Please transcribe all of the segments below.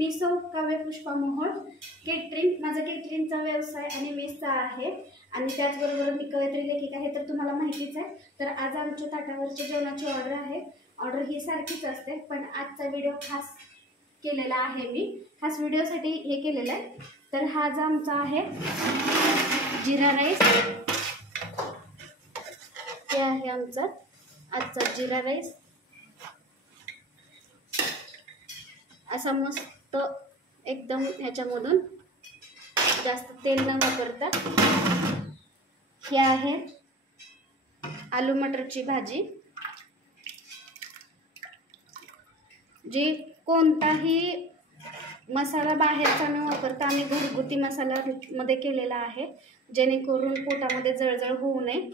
मी सौ काव्य पुष्पा मोहोळ. केटरिंग माझा केटरिंगचा व्यवसाय आणि मेसचा आहे आणि त्याचबरोबर मी कवयित्री लेखिका आहे, तर तुम्हाला माहितीच आहे. तर आज आमच्या ताटावरच्या जेवणाची ऑर्डर आहे. ऑर्डर ही सारखीच असते, पण आजचा व्हिडिओ खास केलेला आहे. मी खास व्हिडिओसाठी हे केलेलं आहे. तर हा जो आमचा आहे जिरा राईस, हे आहे आमचा आजचा जिरा राईस. असा मस्त एकदम ह्याच्यामधून जास्त तेल न वापरता. ही आहे आलू मटरची भाजी, जी कोणताही मसाला बाहेरचा न वापरता आम्ही घरगुती मसाल्यामध्ये केलेला आहे, जेणेकरून पोटामध्ये जळजळ होऊ नये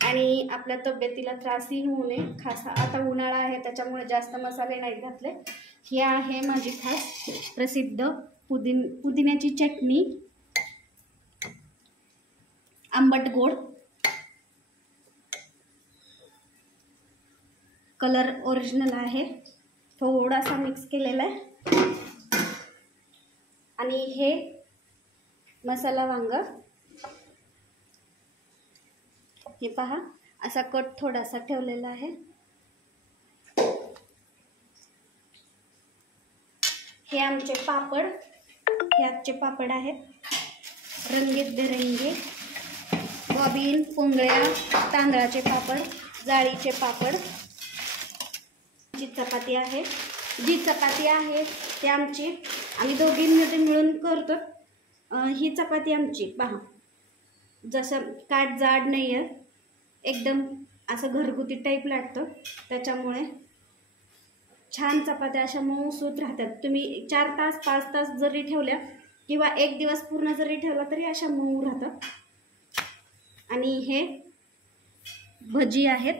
आणि आपल्या तब्येतीला त्रासही होऊ नये. खास आता उन्हाळा आहे त्याच्यामुळे जास्त मसाले नाहीत घातले. ही आहे माझी खास प्रसिद्ध पुदिन्याची चटणी, आंबट गोड, कलर ओरिजिनल आहे, थोडासा मिक्स केलेला आहे. आणि हे मसाला वांग, हे पहा असा कट थोडासा ठेवलेला आहे. हे आमचे पापड, हे आजचे पापड आहेत, रंगीबेरंगी बॉबीन, पोंगळ्या, तांदळाचे पापड, जाळीचे पापड. जी चपाती आहे, ती आमची आम्ही दोघींमध्ये मिळून करतो. ही चपाती आमची पहा, जसं काट जाड नाही आहे, एकदम असं घरगुती टाईप लागतं, त्याच्यामुळे छान चपात्या अशा मऊसूत राहतात. तुम्ही 4 तास 5 तास जरी ठेवल्या किंवा 1 दिवस पूर्ण जरी ठेवला तरी अशा मऊ राहतात. आणि हे भजी आहेत,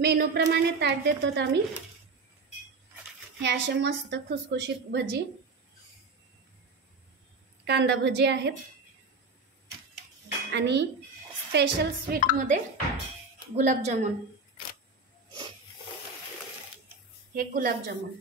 मेनूप्रमाणे ताट देतो आम्ही. हे असे मस्त खुसखुशीत भजी, कांदा भजी आहेत. आणि स्पेशल स्वीटमध्ये गुलाबजामुन, हे गुलाबजामुन.